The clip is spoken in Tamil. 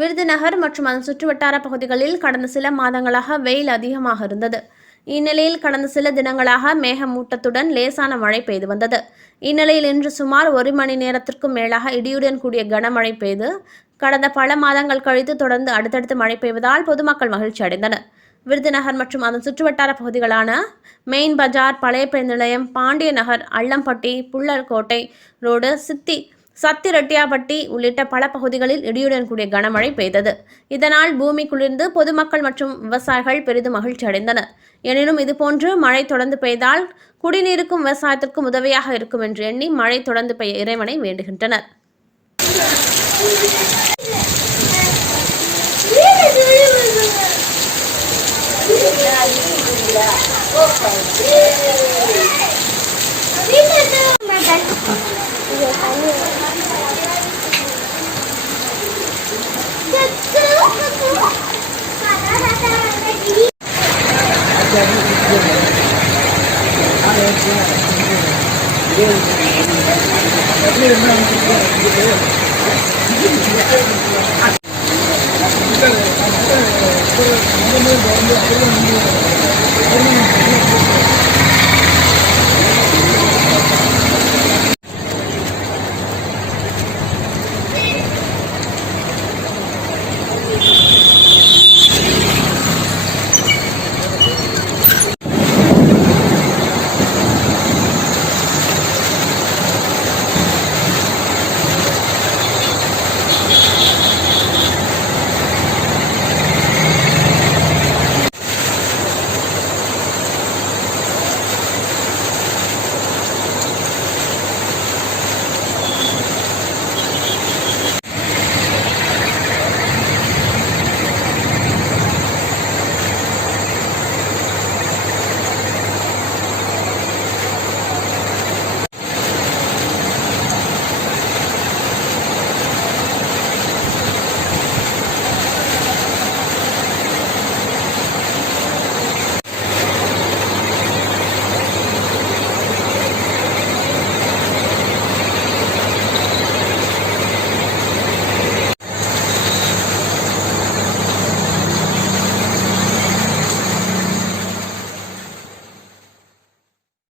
விருதுநகர் மற்றும் அதன் சுற்றுவட்டார பகுதிகளில் கடந்த சில மாதங்களாக வெயில் அதிகமாக இருந்தது. இந்நிலையில் கடந்த சில தினங்களாக மேகமூட்டத்துடன் லேசான மழை பெய்து வந்தது. இந்நிலையில் இன்று சுமார் 1 மணி நேரத்திற்கும் மேலாக இடியுடன் கூடிய கனமழை பெய்து கடந்த பல மாதங்கள் கழித்து தொடர்ந்து அடுத்தடுத்து மழை பெய்வதால் பொதுமக்கள் மகிழ்ச்சி அடைந்தனர். விருதுநகர் மற்றும் அதன் சுற்றுவட்டார பகுதிகளான மெயின் பஜார், பழைய பேருந்து நிலையம், பாண்டிய நகர், அல்லம்பட்டி, புள்ளர்கோட்டை ரோடு, சத்திரெட்டியாபட்டி உள்ளிட்ட பல பகுதிகளில் இடியுடன் கூடிய கனமழை பெய்தது. இதனால் பூமி குளிர்ந்து பொதுமக்கள் மற்றும் விவசாயிகள் பெரிதும் மகிழ்ச்சி அடைந்தனர். எனினும் இதுபோன்று மழை தொடர்ந்து பெய்தால் குடிநீருக்கும் விவசாயத்திற்கும் உதவியாக இருக்கும் என்று எண்ணி மழை தொடர்ந்து பெய்ய இறைவனை வேண்டுகின்றனர்.